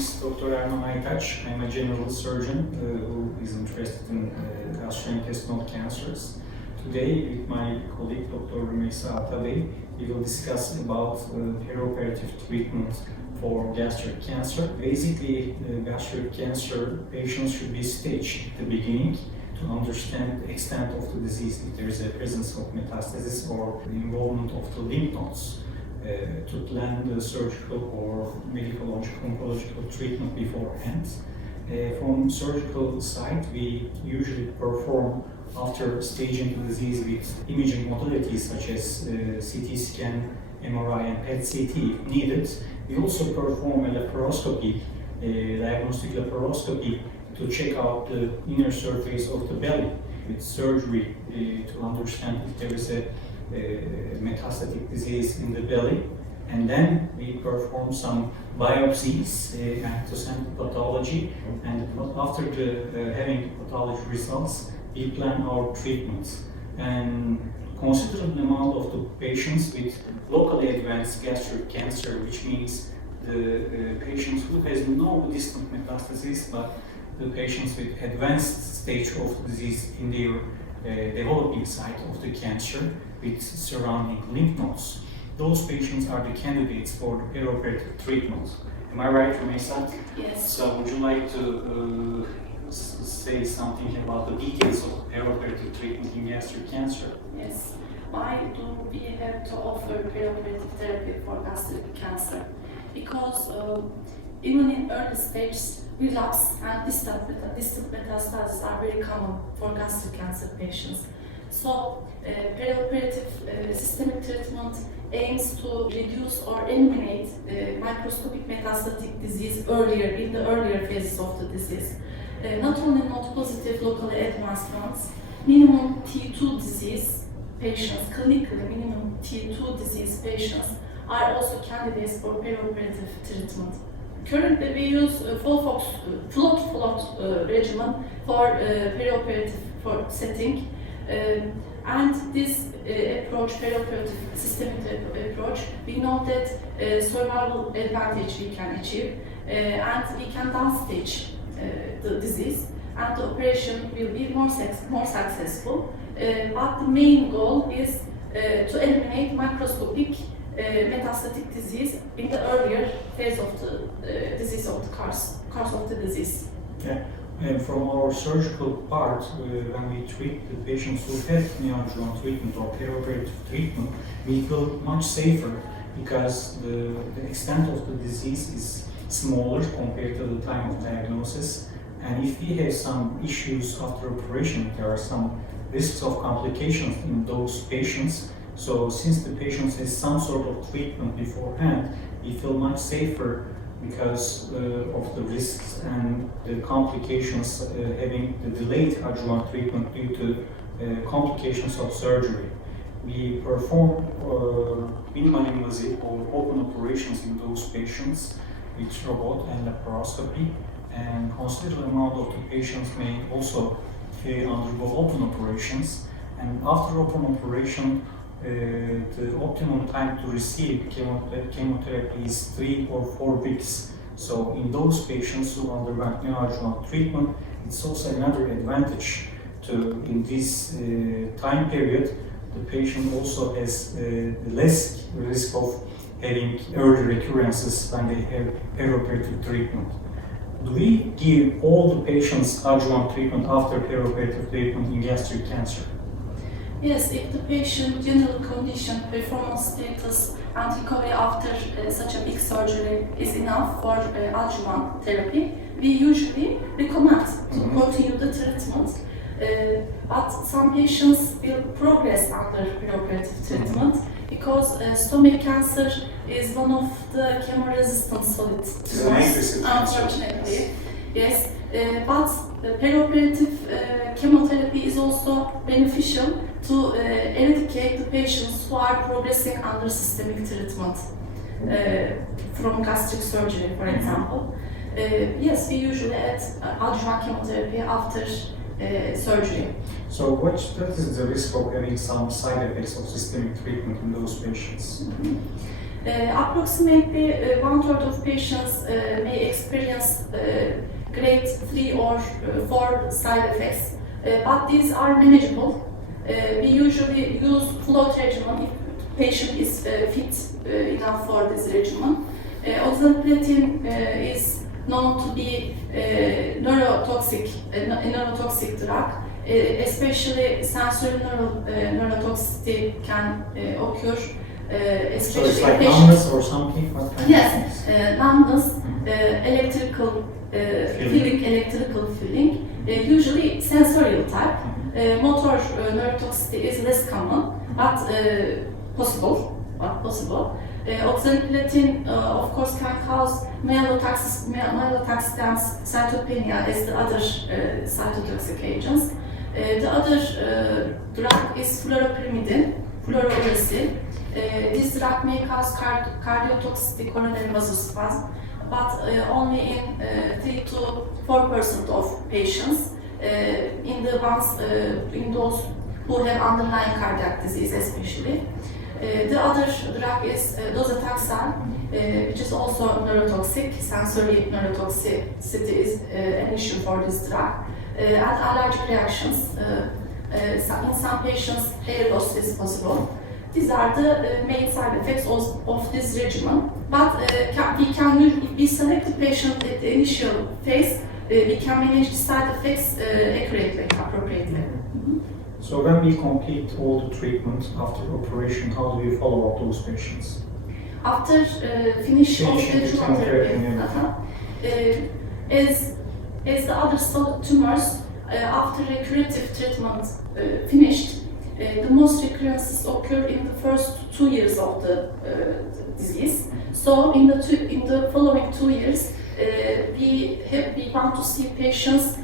is Dr. Erman Aytaç. I'm a general surgeon who is interested in gastrointestinal cancers. Today, with my colleague Dr. Rümeysa, we will discuss about perioperative treatment for gastric cancer. Basically, gastric cancer patients should be staged at the beginning to understand the extent of the disease, if there is a presence of metastasis or the involvement of the lymph nodes, to plan the surgical or medical oncological treatment beforehand. From surgical side, we usually perform after staging the disease with imaging modalities such as CT scan, MRI and PET-CT if needed. We also perform a laparoscopy, diagnostic laparoscopy, to check out the inner surface of the belly with surgery to understand if there is a metastatic disease in the belly. And then we perform some biopsies to send the pathology, and after having pathology results, we plan our treatments. And considerable amount of the patients with locally advanced gastric cancer, which means the patients who has no distant metastasis, but the patients with advanced stage of disease in their developing site of the cancer with surrounding lymph nodes. Those patients are the candidates for the perioperative treatment. Am I right, Rümeysa? Yes. So would you like to say something about the details of perioperative treatment in gastric cancer? Yes. Why do we have to offer perioperative therapy for gastric cancer? Because even in early stages, relapse and distant metastasis are very common for gastric cancer patients. So, perioperative systemic treatment aims to reduce or eliminate microscopic metastatic disease in the earlier phases of the disease. Not only node-positive locally advanced ones, minimum T2 disease patients, clinically minimum T2 disease patients, are also candidates for perioperative treatment. Currently, we use float regimen for perioperative setting, and this approach, perioperative systemic approach, we know that survival advantage we can achieve, and we can downstage the disease, and the operation will be more successful. But the main goal is to eliminate microscopic metastatic disease in the earlier phase of the disease of the course of the disease. Yeah. And from our surgical part, when we treat the patients who have neoadjuvant treatment or perioperative treatment, we feel much safer because the extent of the disease is smaller compared to the time of diagnosis. And if we have some issues after operation, there are some risks of complications in those patients. So since the patient has some sort of treatment beforehand, we feel much safer because of the risks and the complications having the delayed adjuvant treatment due to complications of surgery. We perform minimal invasive or open operations in those patients with robot and laparoscopy, and considerable amount of the patients may also undergo open operations. And after open operation, the optimum time to receive chemotherapy is 3 or 4 weeks. So in those patients who underwent neoadjuvant treatment, it's also another advantage in this time period. The patient also has less risk of having early recurrences when they have perioperative treatment. Do we give all the patients adjuvant treatment after perioperative treatment in gastric cancer? Yes, if the patient general condition, performance status, and recovery after such a big surgery is enough for adjuvant therapy, we usually recommend to continue the treatment. But some patients will progress under perioperative treatment because stomach cancer is one of the chemo-resistant solid tumors, unfortunately. Yes, but perioperative chemotherapy is also beneficial to eradicate the patients who are progressing under systemic treatment from gastric surgery, for example. Yes, we usually add adjuvant chemotherapy after surgery. So what is the risk of having some side effects of systemic treatment in those patients? Approximately 1/3 of patients may experience grade 3 or 4 side effects, but these are manageable. We usually use float regimen if patient is fit enough for this regimen. Oxaliplatin is known to be neurotoxic drug, especially sensory neurotoxicity can occur. So it's like numbness or something? Yes, numbness, electrical feeling, usually sensorial type. Motor neurotoxicity is less common, but possible. Oxaliplatin, of course, can cause myelotoxic and cytopenia as the other cytotoxic agents. The other drug is fluoropyrimidine, fluorouracil. This drug may cause cardiotoxicity, coronary vasospasm, but only in 3 to 4% of patients. In those who have underlying cardiac disease, especially. The other drug is docetaxel, which is also neurotoxic. Sensory neurotoxicity is an issue for this drug. And allergic reactions. In some patients, hair loss is possible. These are the main side effects of this regimen. But if we select the patient at the initial phase, we can manage the side effects accurately, appropriately. So when we complete all the treatment after operation, how do we follow up those patients? After finish of the chemotherapy, as the other solid tumors, after a curative treatment finished, the most recurrences occur in the first 2 years of the disease. So in the following 2 years, we want to see patients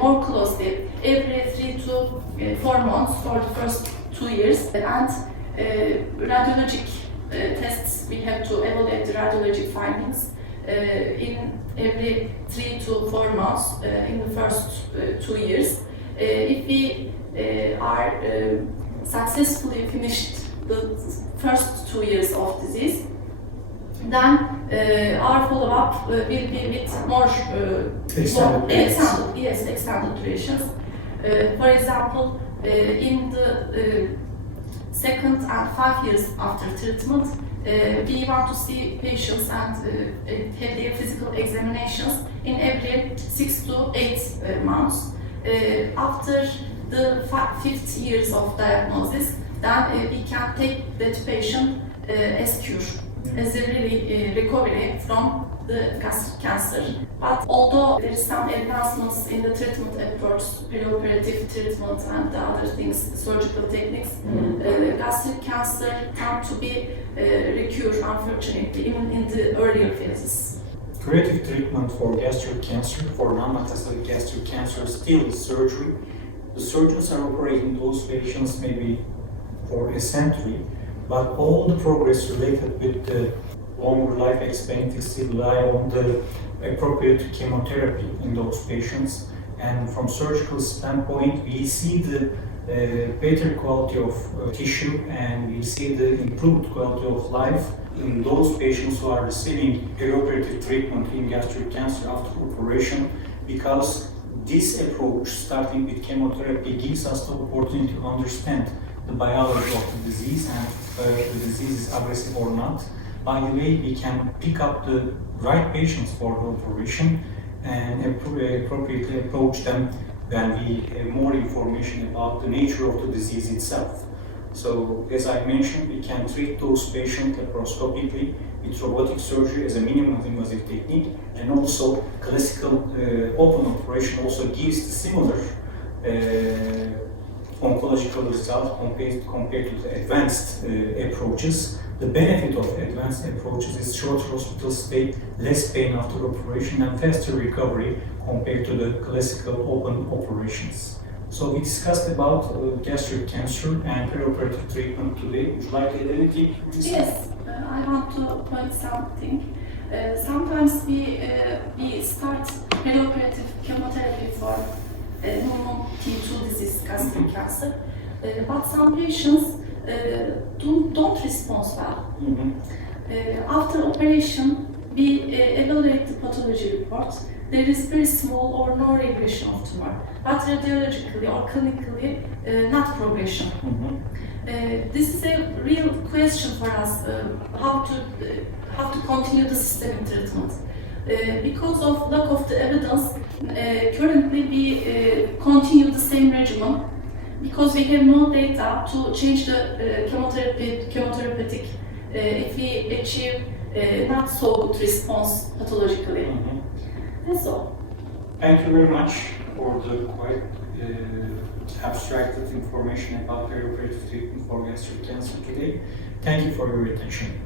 more closely, every 3 to 4 months for the first 2 years. And radiologic tests, we have to evaluate the radiologic findings in every 3 to 4 months in the first 2 years. If we are successfully finished the first 2 years of disease, then our follow-up will be with more extended durations. For example, in the second and 5 years after treatment, we want to see patients and have their physical examinations in every 6 to 8 months. After the 5th years of diagnosis, then we can take that patient as cure, as a really recovery from the gastric cancer. But although there is some advancements in the treatment approach, perioperative treatment and the other things, surgical techniques, gastric cancer tend to be recurred, unfortunately, even in the earlier phases. Curative treatment for gastric cancer, for non-metastatic gastric cancer, still is surgery. The surgeons are operating those patients maybe for a century, but all the progress related with the longer life expectancy rely on the appropriate chemotherapy in those patients. And from surgical standpoint, we see the better quality of tissue, and we see the improved quality of life in those patients who are receiving perioperative treatment in gastric cancer after operation, because this approach, starting with chemotherapy, gives us the opportunity to understand the biology of the disease and the disease is aggressive or not. By the way, we can pick up the right patients for the operation and appropriately approach them when we have more information about the nature of the disease itself. So, as I mentioned, we can treat those patients laparoscopically with robotic surgery as a minimum invasive technique, and also classical open operation also gives the similar oncological result compared to the advanced approaches. The benefit of advanced approaches is shorter hospital stay, less pain after operation, and faster recovery compared to the classical open operations. So we discussed about gastric cancer and perioperative treatment today. Would you like to add anything? Yes, I want to point something. Sometimes we start perioperative chemotherapy for normal T2 disease, gastric cancer, but some patients don't respond well. After operation, we evaluate the pathology report. There is very small or no regression of tumor, but radiologically or clinically not progression. This is a real question for us, how to continue the systemic treatment. Because of lack of the evidence, currently we continue the same regimen because we have no data to change the chemotherapeutic if we achieve not so good response pathologically. That's all. Thank you very much for the quite abstracted information about perioperative treatment for gastric cancer today. Thank you for your attention.